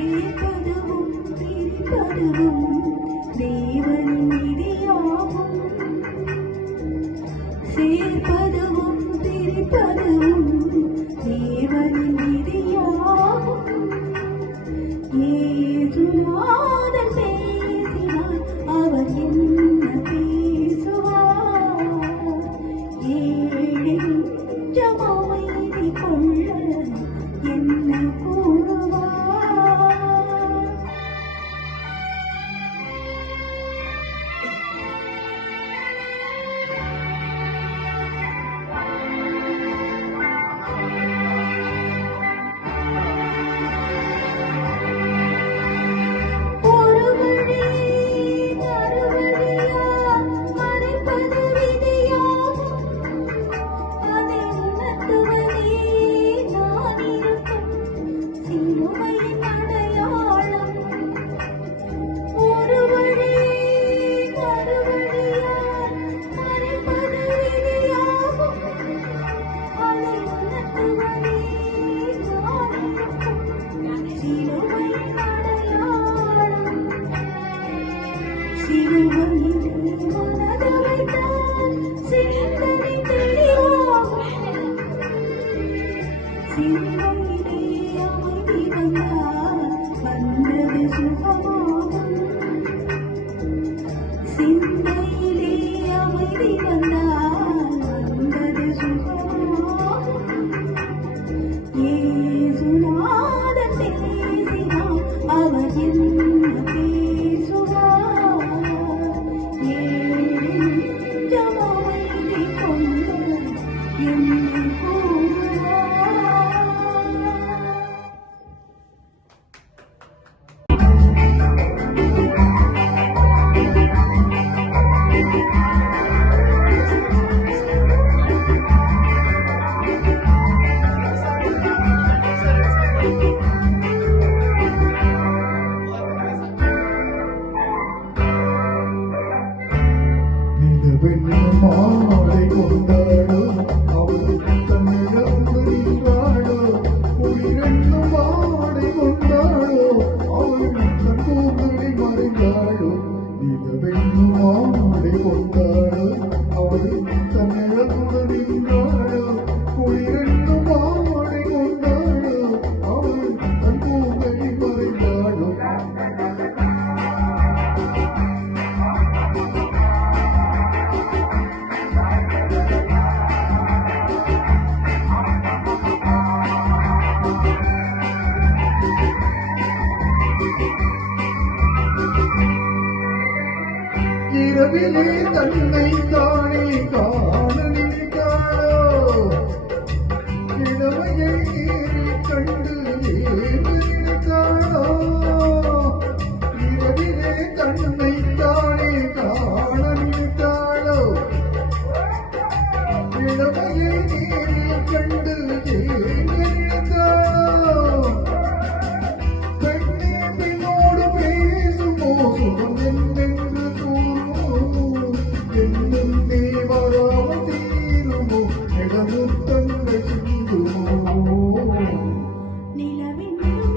சேர்ப்பதுவும் பிரிப்பதுவும் தேவனின் விதியாகும். சேர்ப்பதுவும் பிரிப்பதுவும் தேவனின் விதியாகும். ஏசுநாதன் பேசினார், அவர் என்ன பேசுவார்? ஏழின் ஜமாமைதி கொள்ள என்ன கூறுவார்? சிந்தையிலே அமைதி வந்தால் வந்தது சுகமாகும். ஏசுநாதன் பேசினார், அவர் என்ன பேசுவார்? ஏழின் ஜமாமைதி கொள்ள என்ன கூறுவார்? மாலை கொண்டாடோ அவள் தன்னிடம் நின்றாளோ, உயிரென்னும் மாலை கொண்டாடோ அவள் தன் கூந்தலை மறைந்தாளோ. நிலவென்னும் மாலை கொண்டாடோ அவள் தன்னிடம் நின்றாளோ, உயிரென்னும் மாலை கொண்டாடோ அவள் தன் கூந்தலை மறைந்தாளோ. இரவிலே தன்னை தானே காண நினைத்தாளோ, இளமையை ஏறி கண்டு நினைத்தாளோ. இரவிலே தன்னை தானே காண நினைத்தாளோ, இளமையை ஏறி கண்டு நினைத்தாளோ. பெண்ணே பின்னோடு பேசுமோ சுகம் என்னென்று என்னும் தேவராம தீருமோ இடமுத்தங்கள் சிந்துமோ. நிலவென்னும்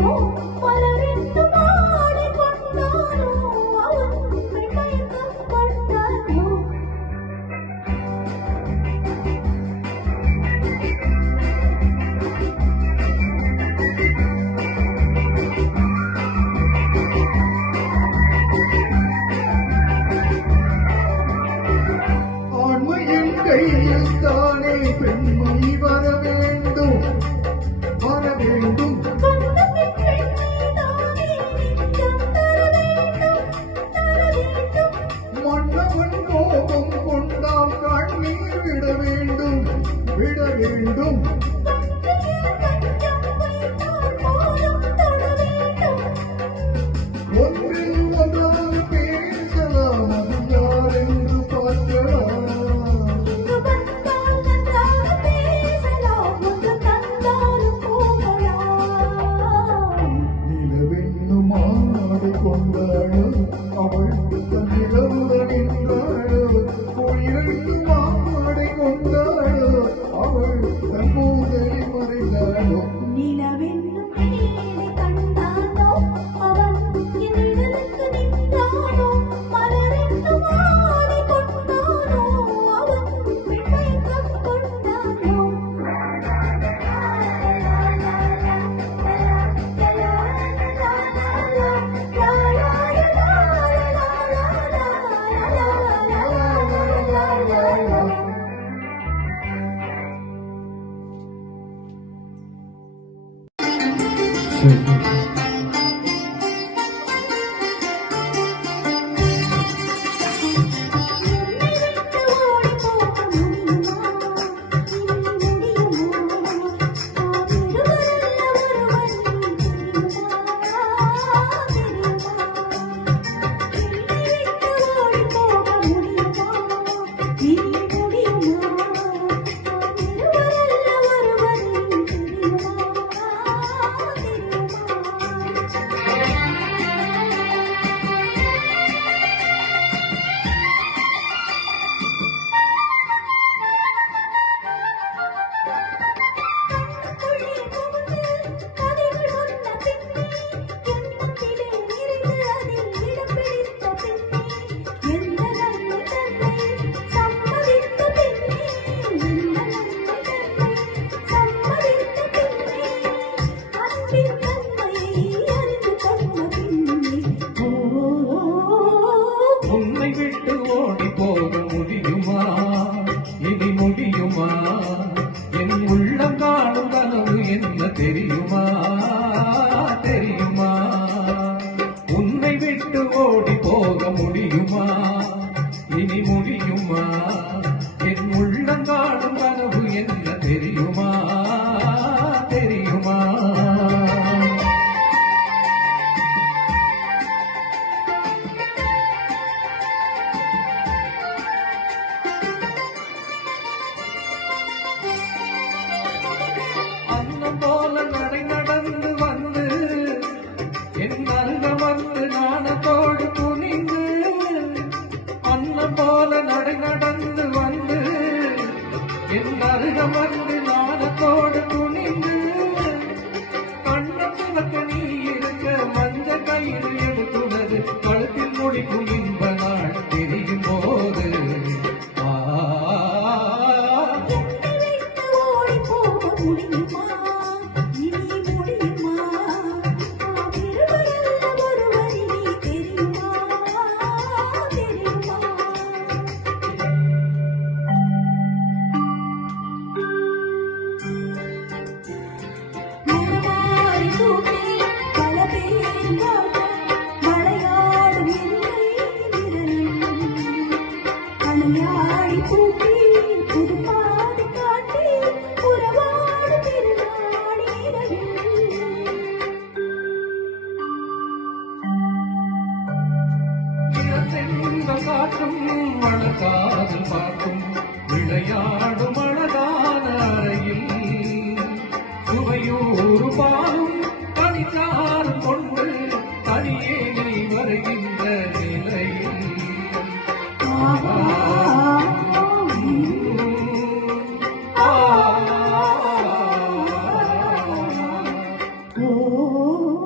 கண்டானோ மலரிட்டு மாடி கொண்டானோ அவன் மயக்கம் கொண்டானோ ஆண்மையின் கையில் தானே பெண்மை வர வேண்டும் வர வேண்டும் மன்னவன் கோபம் கொண்டால் கண்ணீர் விட வேண்டும் விட வேண்டும் ஒன்றில் ஒன்றாக பேசலாம் அது யார் என்று பார்க்கலாம் நிலவென்னும் ஆடை கொண்டாளோ அவள் தன் நிலவுடன் நின்றாளோ உயிரென்னும் ஆடை கொண்டாளோ அவள் தன் பூதலை மறைந்தாளோ நிலவென்னும் மேடை கண்டானோ அவன் என் நிழலுக்கு நின்றானோ மலரென்னும் ஆடை கொண்டானோ அவன் மயக்கம் கொண்டானோ உன்னை விட்டு ஓடி போக முடியுமா இனி முடியுமா என் உள்ளம் காணும் கனவு என்ன தெரியுமா தெரியுமா உன்னை விட்டு ஓடி போக முடியுமா இனி முடியுமா என் உள்ளம் காணும் கனவு என்ன தெரியுமா தெரியுமா அன்னம் போல நடை நடந்து வந்து என் அருக வந்து நாணத்தோடு துணிந்து அன்னம் போல நடை நடந்து வந்து என் அருக வந்து நாணத்தோடு துணிந்து கண்ணத்துவக்க நீ இருக்க மஞ்ச கயிறு எடுத்துள்ளது கழுத்தில் முடிக்கும் இன்ப நாள் தெரியும் போது முடியுமா இனி முடியுமா இருவரல்ல ஒருவரி தெரியுமா தெரியுமா மனமாறி தூக்கி பல பேர் மலையாடும் கணையாடி தூக்கி புதுப்பாடு காட்டி உறவாடு திருநாடிரவில் காற்றும் மணக்காதல் பார்க்கும் விளையாடும் அழகான அறையில் சுவையூறு பாலும் பனிச்சாரும் கொண்டு தனியே நீ வருகின்ற நிலையில் ஓ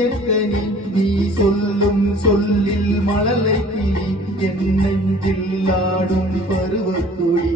இதயக்கனி நீ சொல்லும் சொல்லில் மழலை கிளி என் நெஞ்சில் ஆடும் பருவக்குடி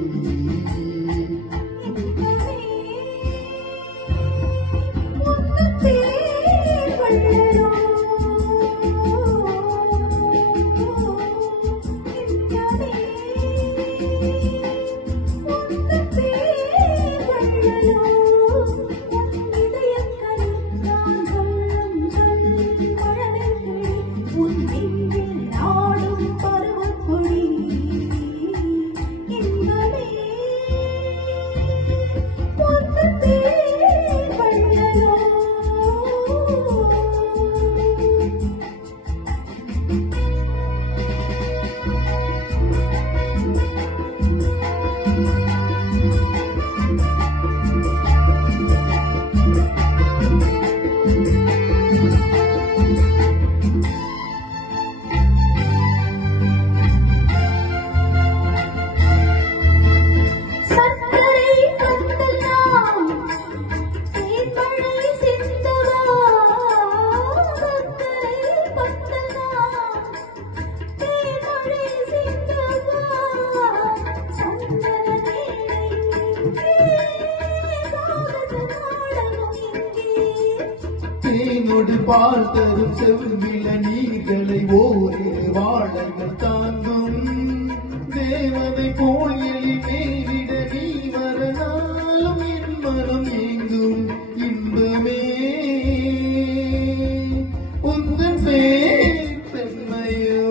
தேனொடு பால் தரும் செவ்வில நீர்களை ஓரே வாழைகள் தாங்கும் தேவதை போல் எழி மேலிட நீ வரனாலும் என் மனம் ஏங்கும் இன்பமே உந்தன் பேர் பெண்மையோ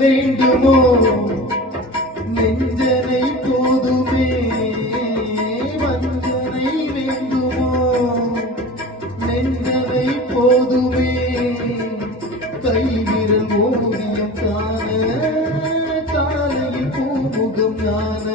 வேண்டுமோ நெஞ்சனை போதுமே வஞ்சனை வேண்டுமோ நெஞ்சனை போதுமே கைவிரல் ஓவியம் காண காலையில் பூமுகம் ஞான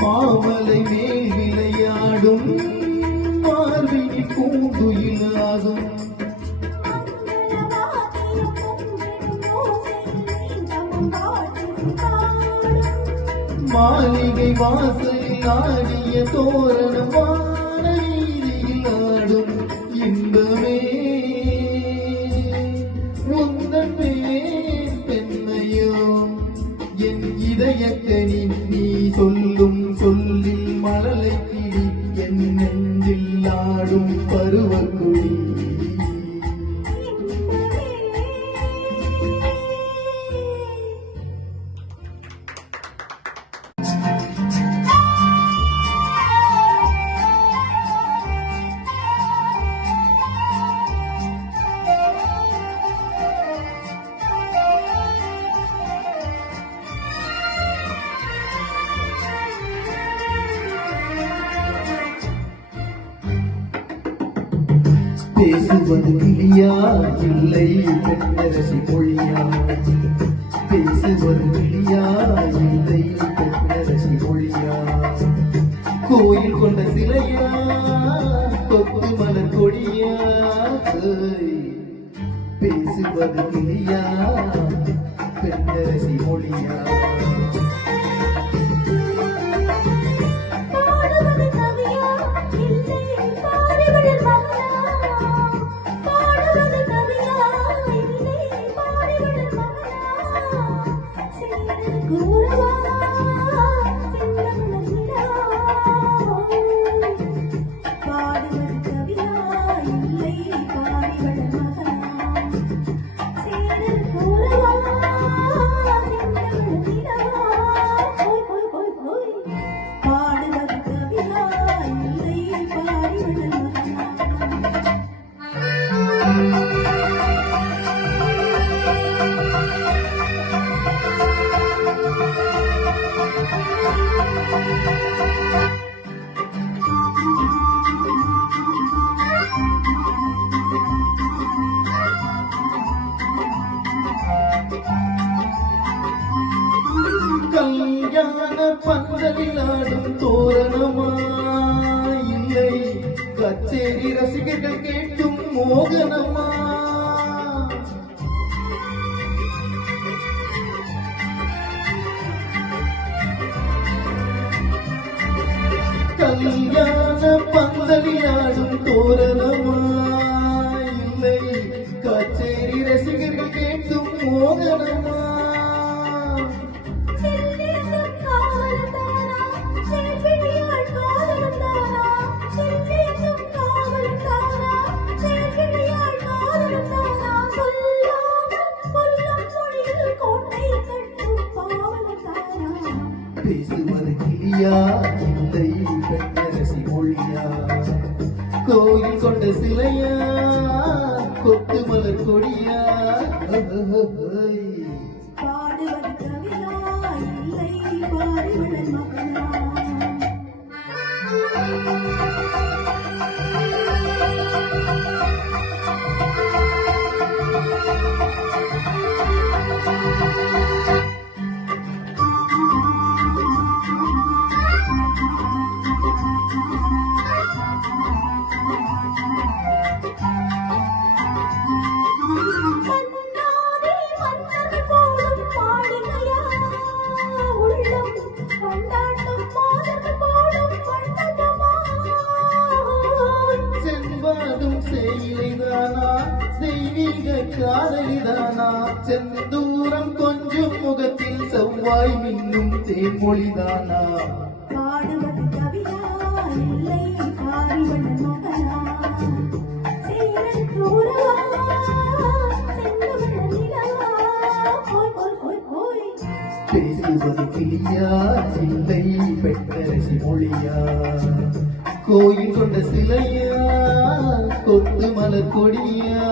மாமலை மேல் விளையாடும் மார்பினி பூங்குயிலாகும் மாளிகை வாசலில் ஆடிய தோரணம் வான வீதியில் ஆடும் இன்பமே உந்தன் பேர் பெண்மையோ என் இதயக்கனி நீ சொல்லும் சொல்லில் மழலை கிளி என் நெஞ்சில் ஆடும் பருவக்குடி பேசுவது கிளியா இல்லை பெண்ணரசி மொழியா பேசுவது கிளியா இல்லை பெண்ணரசி மொழியா கோயில் கொண்ட சிலையா கொத்து மலர் கொடியா பேசுவது கிளியா பெண்ணரசி மொழியா பாடுவது கவியா இல்லை பாரிவளர் மகனா பாடுவது கவியா இல்லை பாரிவளர் மகனா சேரன் கூறவா செந்தமிழ் நிலா பாடுவது கவியா இல்லை பாரிவளர் மகனா சேரன் கூறவா செந்தமிழ் நிலா ஓய் ஓய் ஓய் ஓய் பாடுவது கவியா இல்லை பாரிவளர் மகனா கல்யாண பந்தலில் ஆடும் தோரணமா இல்லை கச்சேரி ரசிகர்கள் கேட்டும் மோகனமா கல்யாண பந்தலில் ஆடும் தோரணமா இல்லை கச்சேரி ரசிகர்கள் கேட்டும் மோகனமா செல்லியதும் காவலந்தானா செல்விழியாள் காதலந்தானா செல்லியதும் காவலந்தானா செல்விழியாள் காதலந்தானா சொல்லாமல் சொல்லும் மொழியில் கோட்டை கட்டும் பாவலந்தானா பேசுவது கிளியா இல்லை பெண்ணரசி மொழியா கோயில் கொண்ட சிலையா கொத்து மலர் கொடியா பாடுவது கவியா இல்லை பாரிவளர் மகனா கண்ணாடி மன்னர்கள் போலும் மாளிகையா உள்ளம் கொண்டாட்டும் மாதர்கள் போலும் மண்டபமா செல்வாடும் செயலைதானா தெய்வீக காதலிதானா செந்தூரம் கொஞ்சம் முகத்தில் செவ்வாய் மின்னும் தேன்மொழிதானா பாடுவது கவியா இல்லை பாரிவளர் மகனா சேரன் கூறவா செந்தமிழ் நிலா ஓய் ஓய் ஓய் ஓய் பேசுவது கிளியா இல்லை பெண்ணரசி மொழியா கோயில் கொண்ட சிலையா கொத்து மலர் கொடியா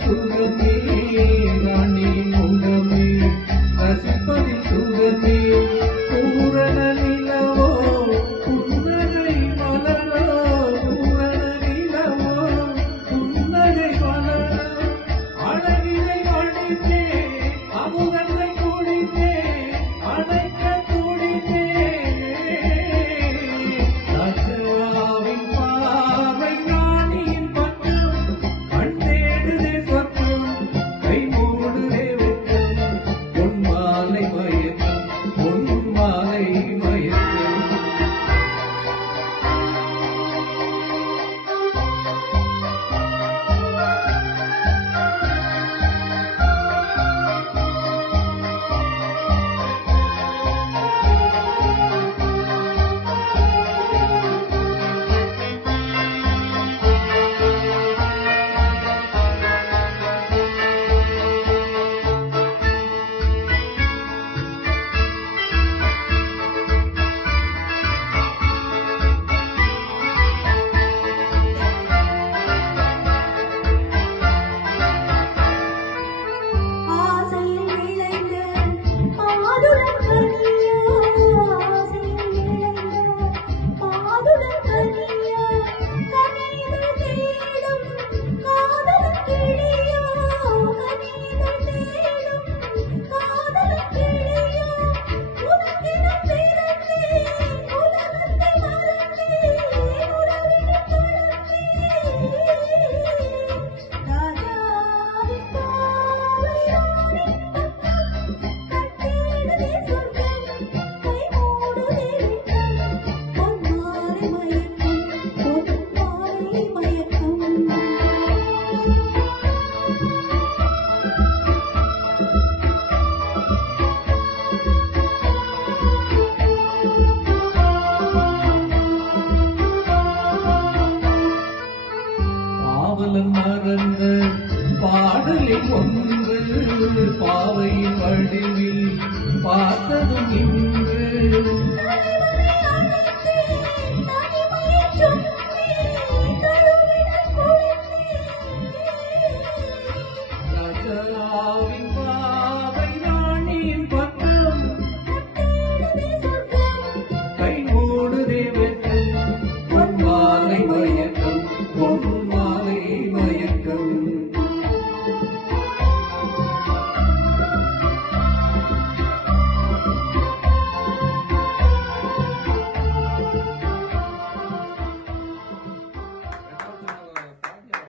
ரசிப்பதில் சுகமே ராணியின் முகமே ரசிப்பதில் சுகமே பூரண நிலவோ புன்னகை மலரோ பூரண நிலவோ புன்னகை மலரோ அழகினை அடித்தே அமுதத்தை குடித்தே அணைக்க துடித்தே ராஜாவின் பார்வை ராணியின் பக்கம் கண்டேடுதே சொர்க்கம் கை மூடுதே வெட்கம் பொன் மாலை மயக்கம் பொன் மாலை மயக்கம் ஆசையில் விளைந்த மாதுளம் கனியா ஆசையில் விளைந்த மாதுளம் கனியா கனிதழ் தேடும் காதலன் கிளியா கனிதழ் தேடும் காதலன் கிளியா உனக்கென பிறந்தேன் உலகத்தை மறந்தேன் உறவினில் கலந்தேன் ராஜாவின் பார்வை ராணியின் பக்கம் கட்டேடுதே சொர்க்கம் கை மூடுதே வெட்கம் பொன் மாலை மயக்கம் பொன் மாலை மயக்கம் பாவலன் மறந்த பாடலில் ஒன்று பாவையின் வடிவில் பார்த்ததும் இன்று